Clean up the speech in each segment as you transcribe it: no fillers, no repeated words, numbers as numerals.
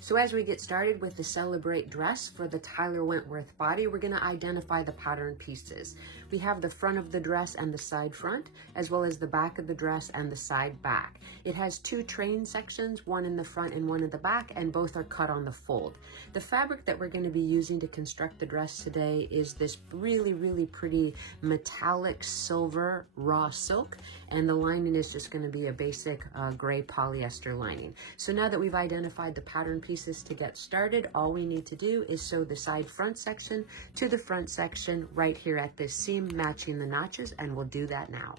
So as we get started with the Celebrate dress for the Tyler Wentworth body, we're going to identify the pattern pieces. We have the front of the dress and the side front, as well as the back of the dress and the side back. It has two train sections, one in the front and one in the back, and both are cut on the fold. The fabric that we're going to be using to construct the dress today is this really, really pretty metallic silver raw silk, and the lining is just going to be a basic gray polyester lining. So now that we've identified the pattern pieces to get started, all we need to do is sew the side front section to the front section right here at this seam, matching the notches, and we'll do that now.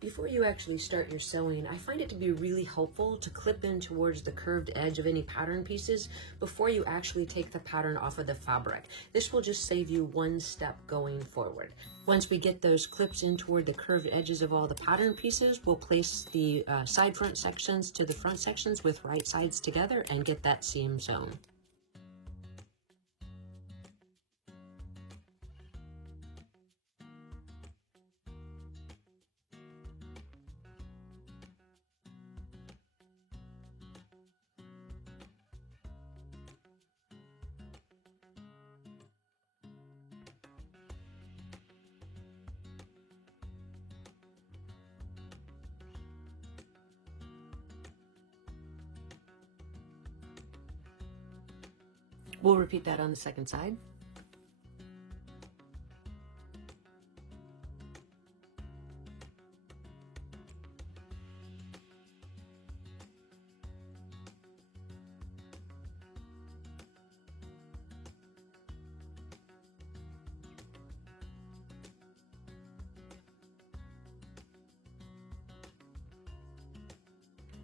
Before you actually start your sewing, I find it to be really helpful to clip in towards the curved edge of any pattern pieces before you actually take the pattern off of the fabric. This will just save you one step going forward. Once we get those clips in toward the curved edges of all the pattern pieces, we'll place the side front sections to the front sections with right sides together and get that seam sewn. We'll repeat that on the second side.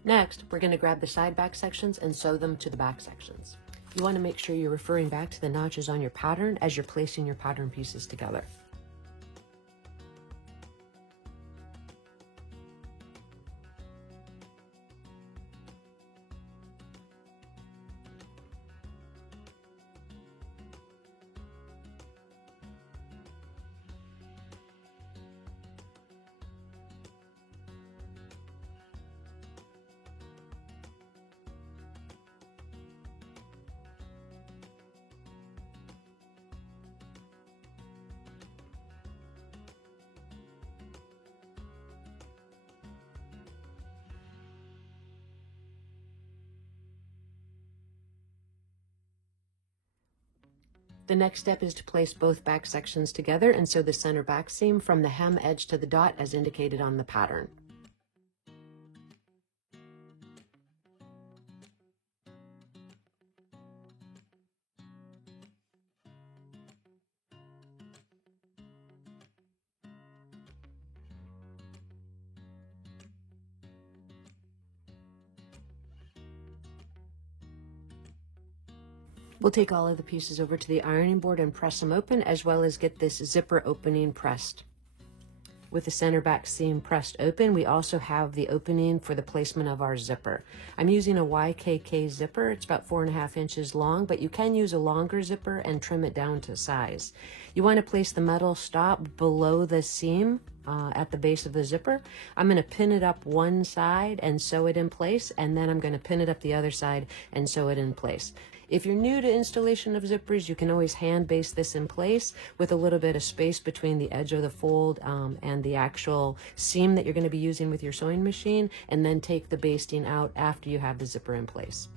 Next, we're going to grab the side back sections and sew them to the back sections. You want to make sure you're referring back to the notches on your pattern as you're placing your pattern pieces together. The next step is to place both back sections together and sew the center back seam from the hem edge to the dot as indicated on the pattern. We'll take all of the pieces over to the ironing board and press them open, as well as get this zipper opening pressed. With the center back seam pressed open, we also have the opening for the placement of our zipper. I'm using a YKK zipper. It's about 4.5 inches long, but you can use a longer zipper and trim it down to size. You want to place the metal stop below the seam at the base of the zipper. I'm going to pin it up one side and sew it in place, and then I'm going to pin it up the other side and sew it in place. If you're new to installation of zippers, you can always hand base this in place with a little bit of space between the edge of the fold and the actual seam that you're going to be using with your sewing machine, and then take the basting out after you have the zipper in place.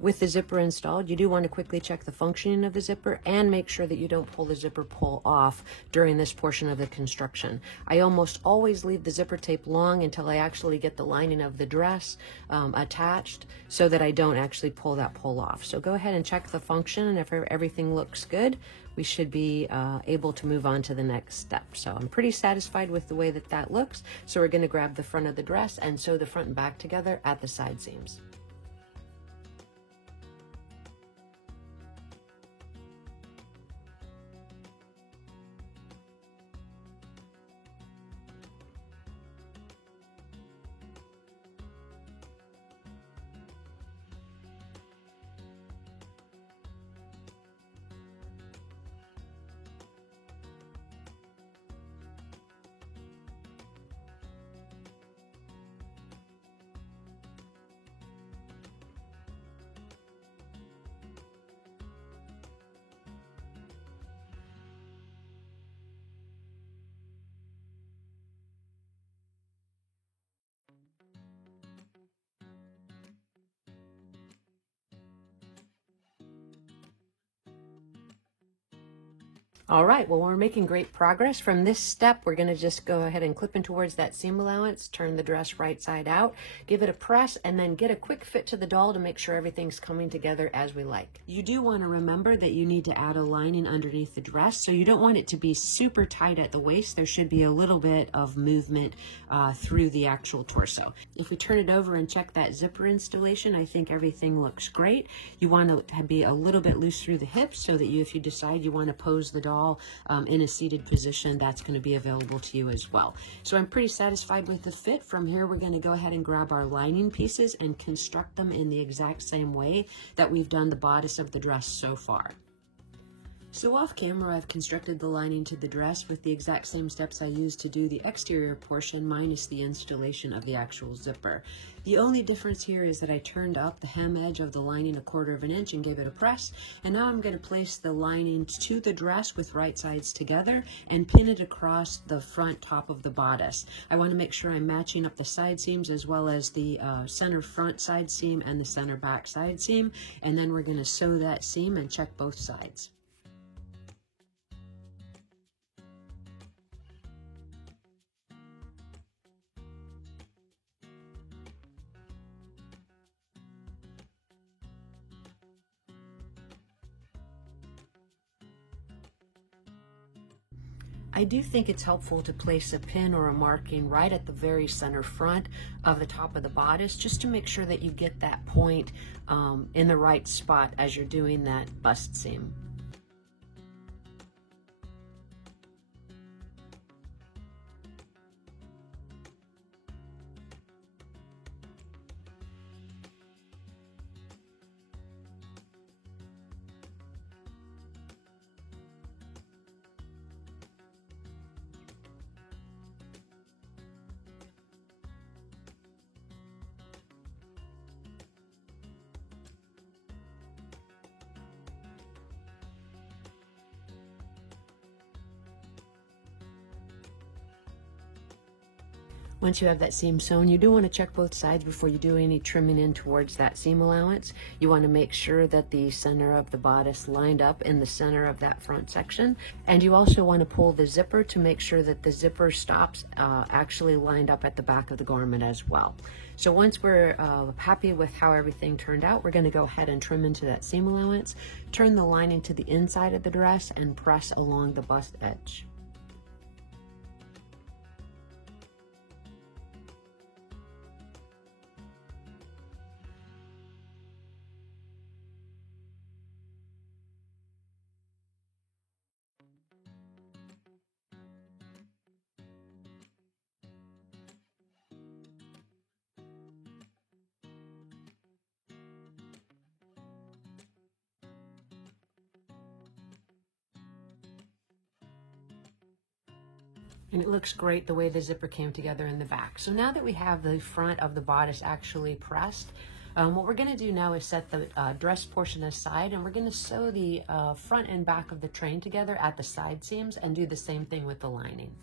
With the zipper installed, you do want to quickly check the functioning of the zipper and make sure that you don't pull the zipper pull off during this portion of the construction. I almost always leave the zipper tape long until I actually get the lining of the dress attached so that I don't actually pull that pull off. So go ahead and check the function, and if everything looks good, we should be able to move on to the next step. So I'm pretty satisfied with the way that that looks. So we're going to grab the front of the dress and sew the front and back together at the side seams. All right, well, we're making great progress. From this step, we're going to just go ahead and clip in towards that seam allowance, turn the dress right side out, give it a press, and then get a quick fit to the doll to make sure everything's coming together as we like. You do want to remember that you need to add a lining underneath the dress, so you don't want it to be super tight at the waist. There should be a little bit of movement through the actual torso. If we turn it over and check that zipper installation, I think everything looks great. You want to be a little bit loose through the hips so that if you decide you want to pose the doll in a seated position, that's going to be available to you as well. So I'm pretty satisfied with the fit. From here, we're going to go ahead and grab our lining pieces and construct them in the exact same way that we've done the bodice of the dress so far. So off camera, I've constructed the lining to the dress with the exact same steps I used to do the exterior portion, minus the installation of the actual zipper. The only difference here is that I turned up the hem edge of the lining 1/4 of an inch and gave it a press, and now I'm going to place the lining to the dress with right sides together and pin it across the front top of the bodice. I want to make sure I'm matching up the side seams as well as the center front side seam and the center back side seam, and then we're going to sew that seam and check both sides. I do think it's helpful to place a pin or a marking right at the very center front of the top of the bodice, just to make sure that you get that point in the right spot as you're doing that bust seam. Once you have that seam sewn, you do want to check both sides before you do any trimming in towards that seam allowance. You want to make sure that the center of the bodice lined up in the center of that front section. And you also want to pull the zipper to make sure that the zipper stops actually lined up at the back of the garment as well. So once we're happy with how everything turned out, we're going to go ahead and trim into that seam allowance, turn the lining to the inside of the dress, and press along the bust edge. And it looks great the way the zipper came together in the back. So now that we have the front of the bodice actually pressed, what we're going to do now is set the dress portion aside, and we're going to sew the front and back of the train together at the side seams and do the same thing with the lining.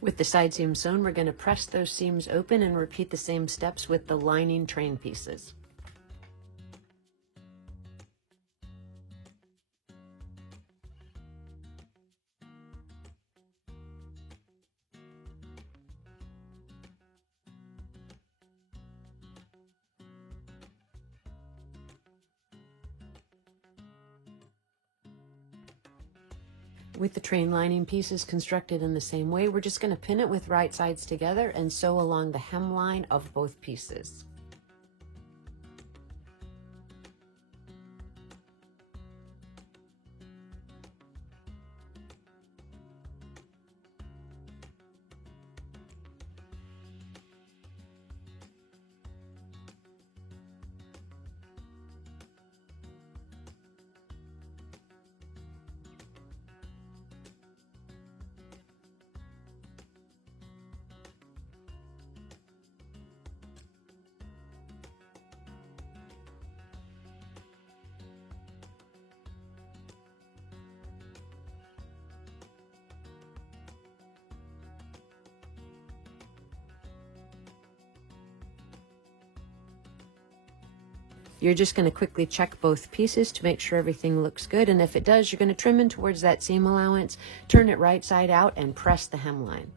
With the side seam sewn, we're going to press those seams open and repeat the same steps with the lining train pieces. With the train lining pieces constructed in the same way, we're just going to pin it with right sides together and sew along the hemline of both pieces. You're just going to quickly check both pieces to make sure everything looks good, and if it does, you're going to trim in towards that seam allowance, turn it right side out, and press the hemline.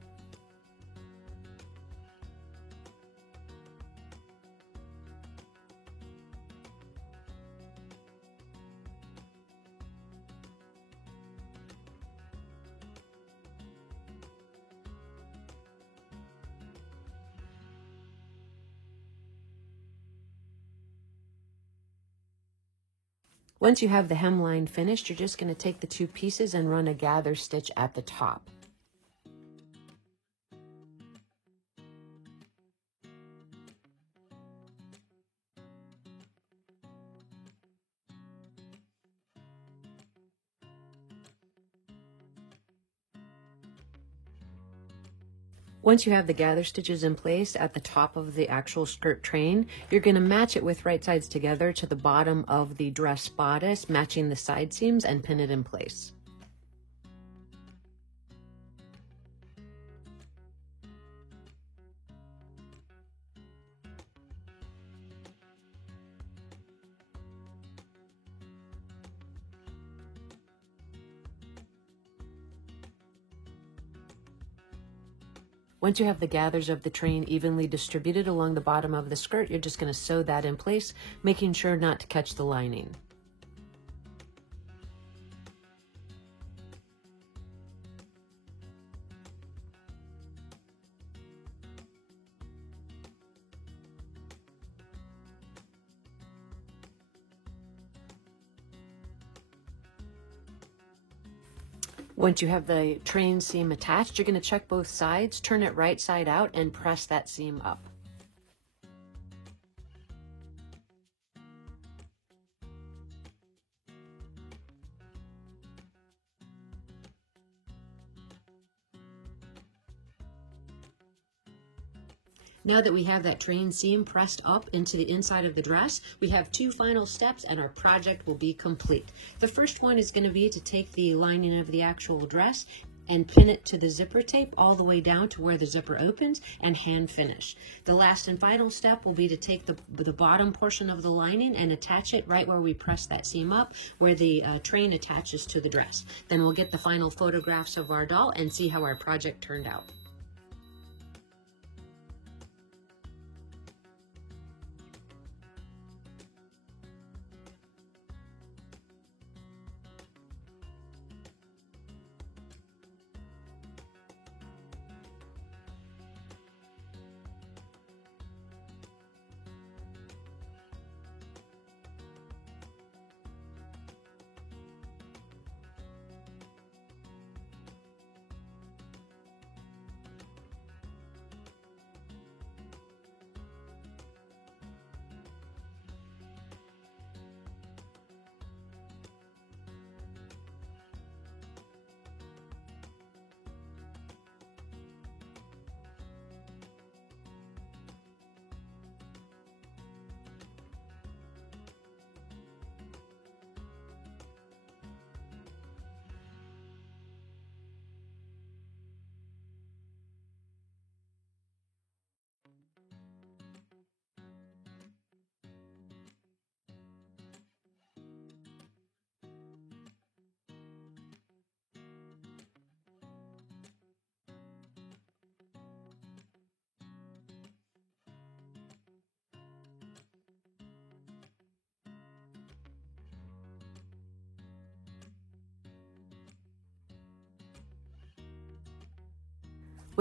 Once you have the hemline finished, you're just going to take the two pieces and run a gather stitch at the top. Once you have the gather stitches in place at the top of the actual skirt train, you're going to match it with right sides together to the bottom of the dress bodice, matching the side seams, and pin it in place. Once you have the gathers of the train evenly distributed along the bottom of the skirt, you're just going to sew that in place, making sure not to catch the lining. Once you have the train seam attached, you're going to check both sides, turn it right side out, and press that seam up. Now that we have that train seam pressed up into the inside of the dress, we have two final steps and our project will be complete. The first one is going to be to take the lining of the actual dress and pin it to the zipper tape all the way down to where the zipper opens and hand finish. The last and final step will be to take the bottom portion of the lining and attach it right where we press that seam up, where the train attaches to the dress. Then we'll get the final photographs of our doll and see how our project turned out.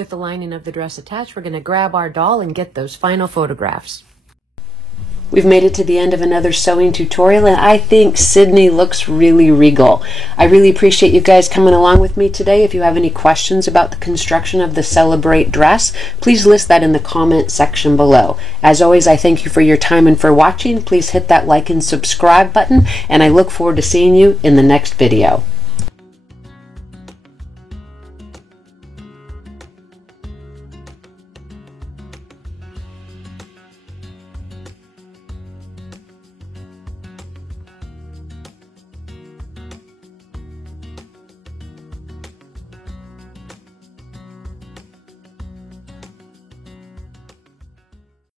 With the lining of the dress attached, we're going to grab our doll and get those final photographs. We've made it to the end of another sewing tutorial, and I think Sydney looks really regal. I really appreciate you guys coming along with me today. If you have any questions about the construction of the Celebrate dress, please list that in the comment section below. As always, I thank you for your time and for watching. Please hit that like and subscribe button, and I look forward to seeing you in the next video.